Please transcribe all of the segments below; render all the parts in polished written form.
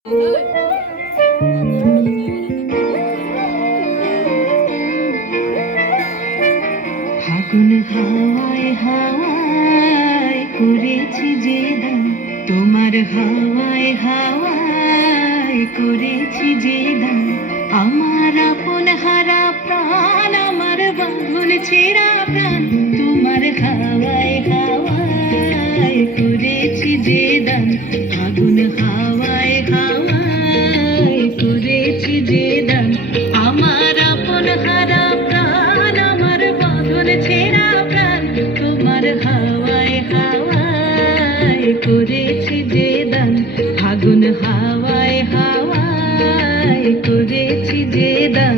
ফাগুন হাওয়ায় হাওয়ায় করেছি যে দান, তোমার হাওয়ায় হাওয়ায় করেছি যে দান। আমার আপন হারা প্রাণ, আমার বাঁধন ছেঁড়া প্রাণ, তোমার হাওয়ায় হাওয়ায় করেছি যে দান। ফাগুন হাওয়ায় হাওয়ায় করেছি যে দান। আমার আপন হারা প্রাণ, আমার বাঁধন ছেঁড়া প্রাণ, তোমার হাওয়ায় হাওয়ায় করেছি যে দান। ফাগুন হাওয়ায় হাওয়ায় করেছি যে দান।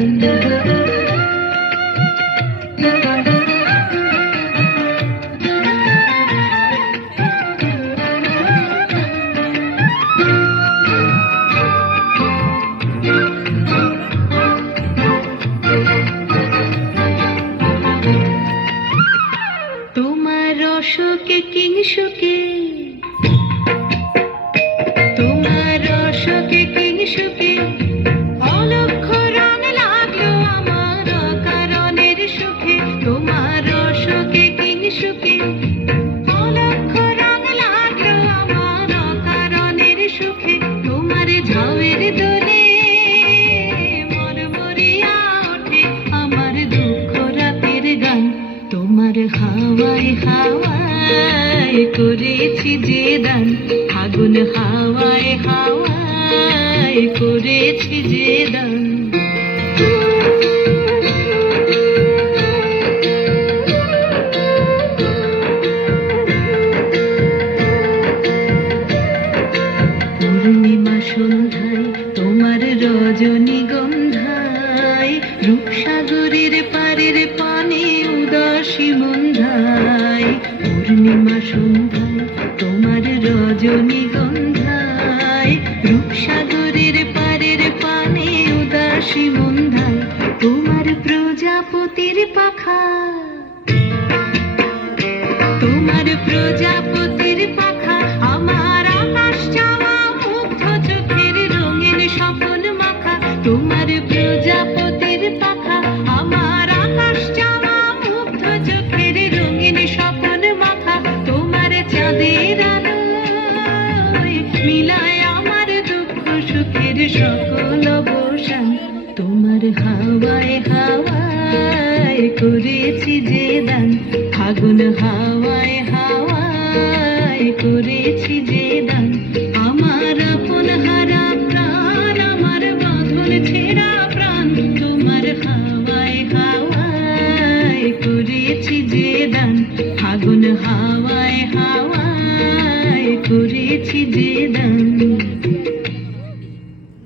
তোমার অশোকে কিংসুকে, তোমার অশোকে কিংসুকে অলক্ষ রং লাগলো আমার অকারণের সুখে। তোমার অশোকে কিংসুকে অলক্ষ রং লাগলো আমার অকারণের সুখে। তোমার ঝাউয়ের দোলে মরমরিয়া ওঠে আমার দুঃখ রাতের গান। তোমার হাওয়ায় হাওয়ায় করেছি যে দান। ফাগুন হাওয়ায় হাওয়ায় করেছি যে দান। পূর্ণিমা সন্ধ্যায় তোমার রজনীগন্ধায়, রূপসাগরের পারের পানে উদাসী মন্ধায়। পূর্ণিমা সন্ধ্যায় তোমার রজনীগন্ধায়, রূপসাগরের পারের পানে উদাসী মন্ধায়। তোমার প্রজাপতির পাখা, তোমার প্রজাপতির পাখা আমার আকাশ চাওয়া মুগ্ধ চোখের রঙিন স্বপন মাখা। তোমার প্রজাপতির পাখা আমার আকাশ চাওয়া মুগ্ধ চোখের রঙিন স্বপন মাখা। তোমার চাঁদের আলোয় মিলায় আমার দুঃখ সুখের সকল অবসান। তোমার হাওয়ায় হাওয়ায় করেছি যে দান। ফাগুন হাওয়ায় হাওয়ায় করেছি যে দান। আমার আপন হারা প্রাণ, আমার বাঁধন ছেঁড়া প্রাণ, তোমার হাওয়ায় হাওয়ায় করেছি যে দান। ফাগুন হাওয়ায় হাওয়ায় করেছি যে